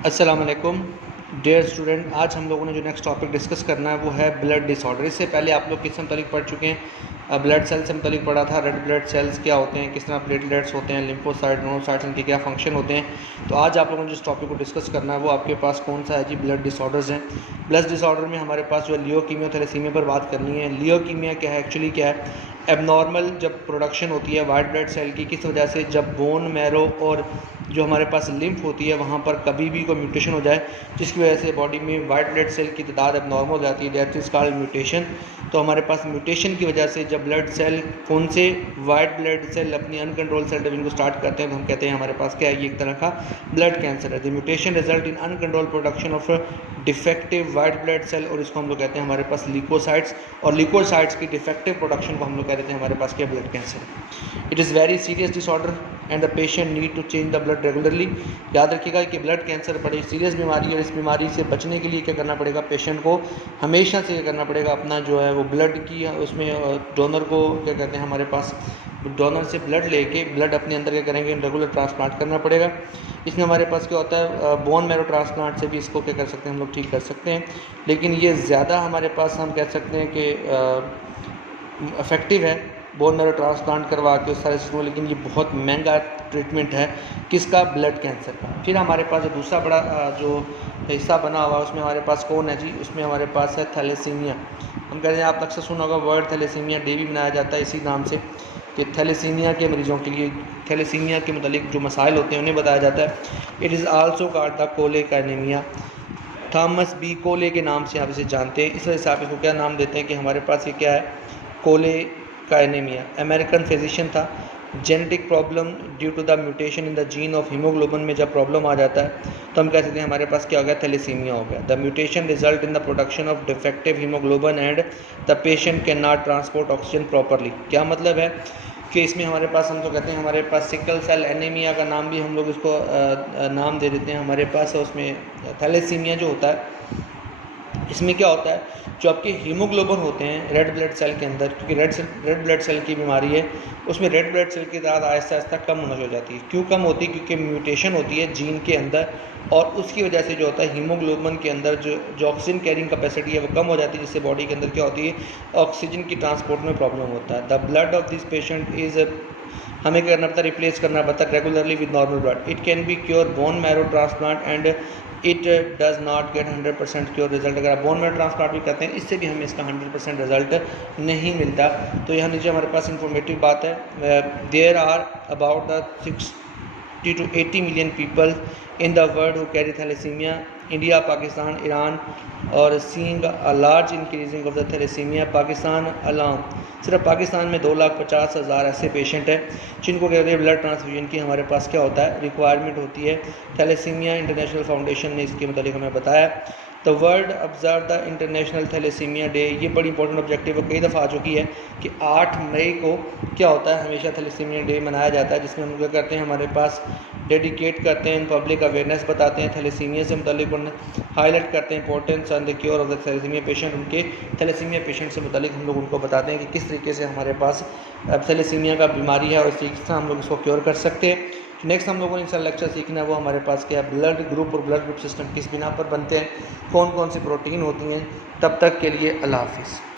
अस्सलाम वालेकुम dear student. आज हम लोगों ने जो नेक्स्ट टॉपिक डिस्कस करना है वो है ब्लड डिसऑर्डर। इससे पहले आप लोग किस मुतालिक पढ़ चुके हैं, ब्लड सेल से मुतालिक पढ़ा था, रेड ब्लड सेल्स क्या होते हैं, किस तरह प्लेटलेट्स होते हैं, लिम्फोसाइट, मोनोसाइट्स, इनके क्या फंक्शन होते हैं। तो आज आप लोगों ने जिस टॉपिक को डिस्कस करना है वो आपके पास कौन सा है जी, ब्लड डिसऑर्डर्स हैं। ब्लड डिसऑर्डर में हमारे पास जो है लियोकीमिया, थैलेसीमिया पर बात करनी है। लियोकीमिया क्या है, एक्चुअली क्या है, एबनॉर्मल जब प्रोडक्शन होती है वाइट ब्लड सेल की, किस वजह से, जब बोन मैरो और जो हमारे पास लिम्फ होती है वहाँ पर कभी भी कोई म्यूटेशन हो जाए जिसकी वजह से बॉडी में वाइट ब्लड सेल की तादाद एबनॉर्मल हो जाती है, दैट इज़ कॉल्ड म्यूटेशन। तो हमारे पास म्यूटेशन की वजह से जब ब्लड सेल कौन से वाइट ब्लड सेल अपनी अनकंट्रोल सेल डिवीजन को स्टार्ट करते हैं तो हम कहते हैं हमारे पास क्या है, ये एक तरह का ब्लड कैंसर है। The mutation result in uncontrol production of defective white blood cell, और इसको हम लोग कहते हैं हमारे पास ल्यूकोसाइट्स, और ल्यूकोसाइट्स की डिफेक्टिव प्रोडक्शन को हम लोग कह देते हैं हमारे पास क्या, blood cancer. It is very serious disorder and the patient need to change the blood regularly. याद रखिएगा कि ब्लड कैंसर बड़ी सीरियस बीमारी है। इस बीमारी से बचने के लिए क्या करना पड़ेगा, पेशेंट को हमेशा से क्या करना पड़ेगा, अपना जो है वो ब्लड की उसमें डोनर को क्या कहते हैं हमारे पास, डोनर से ब्लड लेके ब्लड अपने अंदर क्या करेंगे, रेगुलर ट्रांसप्लांट करना पड़ेगा। इसमें हमारे पास क्या होता है, बोन मैरो ट्रांसप्लांट से भी इसको क्या कर सकते हैं, हम लोग ठीक कर सकते हैं, लेकिन ये ज़्यादा हमारे पास हम कह सकते हैं कि इफ़ेक्टिव है बोन मैरो ट्रांसप्लांट करवा के उस सारे चीज़ों, लेकिन ये बहुत महंगा ट्रीटमेंट है किसका, ब्लड कैंसर का। फिर हमारे पास जो दूसरा बड़ा जो हिस्सा बना हुआ उसमें हमारे पास कौन है जी, उसमें हमारे पास है थैलेसीमिया। हम कहते हैं, आप अक्सर सुना होगा वर्ल्ड थैलेसीमिया डे भी मनाया जाता है इसी नाम से, कि थैलेसीमिया के मरीज़ों के लिए थैलेसीमिया के मुतालिक जो मसाइल होते हैं उन्हें बताया जाता है। It is also called the Cooley's anaemia. Thomas B Cooley के नाम से आप इसे जानते हैं। इस वजह से आप इसको क्या नाम देते हैं कि हमारे पास ये क्या है, कोले का एनीमिया। अमेरिकन फिजिशियन था। Genetic problem due to the mutation in the gene of haemoglobin में जब प्रॉब्लम आ जाता है तो हम कह सकते हैं हमारे पास क्या हो गया, थैलेसीमिया हो गया। The mutation result in the production of defective haemoglobin and the patient can not transport oxygen properly. क्या मतलब है कि इसमें हमारे पास, हम तो कहते हैं हमारे पास सिकल सेल एनीमिया का नाम भी हम लोग इसको नाम दे देते हैं हमारे पास। उसमें थैलेसीमिया जो होता है इसमें क्या होता है, जो आपके हीमोग्लोबिन होते हैं रेड ब्लड सेल के अंदर, क्योंकि रेड ब्लड सेल की बीमारी है, उसमें रेड ब्लड सेल की तादाद आहिस्ता आहिस्ता कम होना शुरू हो जाती है। क्यों कम होती है, क्योंकि म्यूटेशन होती है जीन के अंदर, और उसकी वजह से जो होता है हीमोग्लोबिन के अंदर जो ऑक्सीजन कैरिंग कैपेसिटी है वो कम हो जाती है, जिससे बॉडी के अंदर क्या होती है, ऑक्सीजन की ट्रांसपोर्ट में प्रॉब्लम होता है। The blood of this patient is, हमें क्या करना पड़ता है, रिप्लेस करना पड़ता है regularly with normal blood. It can be cure bone marrow transplant and it does not gate 100% cure result. अगर आप बोन मैरो ट्रांसप्लांट भी करते हैं इससे भी हमें इसका 100% रिजल्ट नहीं मिलता। तो यहाँ नीचे हमारे पास इंफॉर्मेटिव बात है, there are about the 60 to 80 million people in the world who carry thalassemia. India, Pakistan, Iran और seeing a large increasing of the thalassemia. Pakistan alone, सिर्फ पाकिस्तान में 2,50,000 ऐसे पेशेंट हैं जिनको कहते हैं ब्लड ट्रांसफ्यूजन की हमारे पास क्या होता है, रिक्वायरमेंट होती है। थैलेसीमिया इंटरनेशनल फाउंडेशन ने इसके मुतालिक हमें बताया। The world observe the international thalassaemia day, ये बड़ी इंपॉर्टेंट ऑब्जेक्टिव है, कई दफ़ा आ चुकी है कि 8 मई को क्या होता है, हमेशा थैलेसीमिया डे मनाया जाता है, जिसमें हम क्या करते हैं, हमारे पास डेडिकेट करते हैं, पब्लिक अवेयरनेस बताते हैं, थैलेसीमिया से मुतालिक हाईलाइट करते हैं importance on the cure of the thalassaemia patient. उनके थैलेसीमिया पेशेंट से मुतालिक हम लोग उनको बताते हैं कि किस तरीके से हमारे पास थैलेसीमिया का बीमारी है और इस तरीके से हम लोग इसको क्योर कर सकते हैं। नेक्स्ट हम लोगों ने इंशाल्लाह लेक्चर सीखना है वो हमारे पास क्या है, ब्लड ग्रुप और ब्लड ग्रुप सिस्टम किस बिना पर बनते हैं, कौन कौन सी प्रोटीन होती हैं। तब तक के लिए अल्लाह हाफिज़।